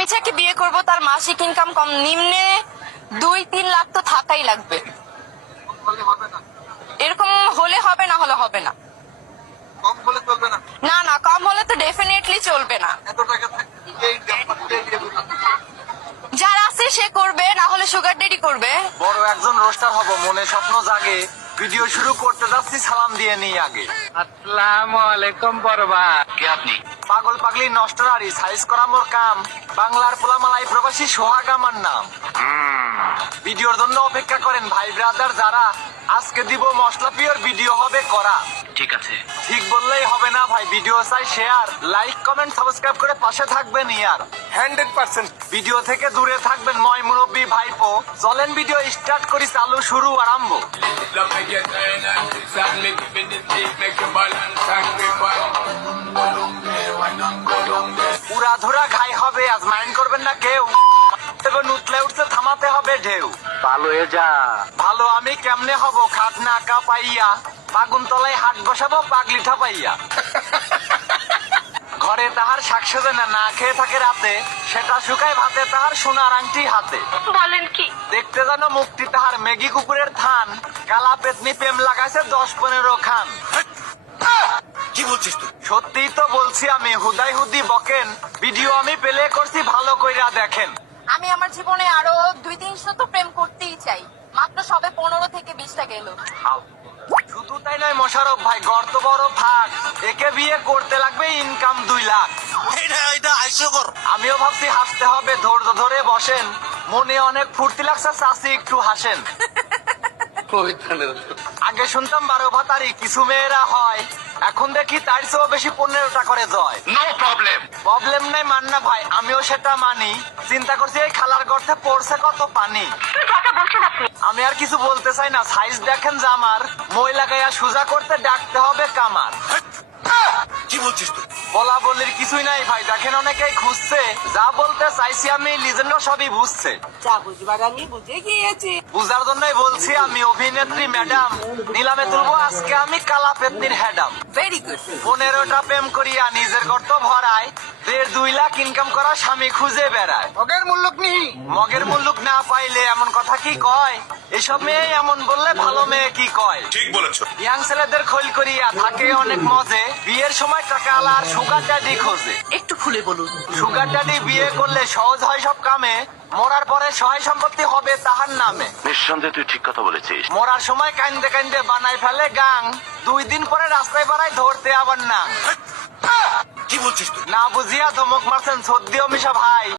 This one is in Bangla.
আমি যাকে বিয়ে করব তার মাসিক ইনকাম কম নিম্নে 2-3 লাখ তো থাকাই লাগবে। এরকম হলে হবে, না হলে হবে না। কম বলে চলবে না। না না, কম হলে তো ডেফিনেটলি চলবে না। এত টাকা থাকতে যার আছে সে করবে, না হলে সুগার ডেডি করবে। বড় একজন রোস্টার হব মনে স্বপ্ন জাগে, ভিডিও শুরু করতে যাচ্ছি সালাম দিয়ে নিই আগে। আসসালামু আলাইকুম বরবা। কে আপনি? পাগল পাগলি নষ্টরারি সাইজ করা মোর কাম, বাংলার পোলামালাই প্রবাসী সোহাগ আমার নাম। ভিডিওর জন্য অপেক্ষা করেন ভাই ব্রাদার যারা, আজকে দিব মশলা পিওর ভিডিও হবে করা। ঠিক আছে। ঠিক বললেই হবে না ভাই, ভিডিও চাই শেয়ার, লাইক কমেন্ট সাবস্ক্রাইব করে পাশে থাকবেন ইয়ার। 100% ভিডিও থেকে দূরে থাকবেন ময় মুরব্বী ভাইপো, চলেন ভিডিও স্টার্ট করি, চালু শুরু আরম্ভ। Love make you turn and twist and make it the beat, make you balance and grip পুরা ধরা ঘাই হবে আজ, মাইন্ড করবেন না কেউ, উঠলে উঠলে থামাতে হবে ঢেউ। ভালো হয়ে যা। ভালো আমি কেমনে হব খাট না কা পাইয়া, বাগুন তলায় হাট বসাবো পাগলি ঠাপাইয়া। ঘরে তাহার শাক সেজে না, না খেয়ে থাকে রাতে, সেটা শুকায় ভাতে তাহার সোনার আংটি হাতে। বলেন কি? দেখতে যেন মুক্তি তাহার মেগি কুকুরের থান, কালা পেতনি প্রেম লাগাইছে 10-15 খান। কি বলছিস তুই? সত্যিই তো বলছি আমি, হুদাই হুদি বকেন, ভিডিও আমি পেলে করছি ভালো কইরা দেখেন। আমি আমার জীবনে আরো 2-300 তো প্রেম করতেই চাই, মাত্র সবে 15 থেকে 20টা গেল। শুধু তাই নয় মোশারফ ভাই, গর্ত বড় ফাঁক, একে বিয়ে করতে লাগবে ইনকাম 2 লাখ। এটা হাস্যকর। আমিও ভাবছি হাসতে হবে, ধৈর্য ধরে বসেন, মনে অনেক ফুর্তি লাগছে চাষি একটু হাসেন। আগে শুনতাম 12 ভাতারি কিছু মেয়েরা হয়, এখন দেখি তার চেয়েও বেশি 15টা করে জয়। No problem. প্রবলেম নাই মান্না ভাই, আমিও সেটা মানি, চিন্তা করছি এই খালার গর্তে পড়ছে কত পানি। আমি আর কিছু বলতে চাই না, সাইজ দেখেন জামার, মই লাগাইয়া সোজা করতে ডাকতে হবে কামার। কি বলছিস তুই? বলা বলির কিছুই নাই ভাই, দেখেন অনেকেই খুঁজছে, যা বলতে চাইছি আমি লিজেন্ড সবই বুঝছে। যা বুঝবার আমি বুঝে গিয়েছি। বুঝার জন্যই বলছি আমি, অভিনেত্রী ম্যাডাম, নিলামে তুলবো আজকে আমি কালা পেতনির হেডাম। Very good. 15টা প্রেম করিয়া নিজের গর্ত ভরায়, 1.5-2 লাখ ইনকাম করা স্বামী খুঁজে বেড়ায়। মগের মূল্যক নেই। মগের মুল্লুক না পাইলে এমন কথা কি কয়, এসব মেয়ে এমন বললে ভালো মেয়ে কি কয়। ঠিক বলেছো। ইয়াং ছেলেদের খৈল করিয়া থাকে অনেক মজে, বিয়ের সময় টাকা আলা আর সুগার ড্যাডি খোঁজে। একটু খুলে বলুন। সুগার ড্যাডি বিয়ে করলে সহজ হয় সব কামে, মরার পরে সহায় সম্পত্তি হবে তাহার নামে। নিঃসন্দেহে তুই ঠিক কথা বলেছিস। মরার সময় কান্দে কান্দে বানাই ফেলে গাং, 2 দিন পরে রাস্তায় বাড়ায় ধরতে আবার না। কি বলছিস তুই? না বুঝিয়া ধমক মারছেন সদ্য মিশা ভাই,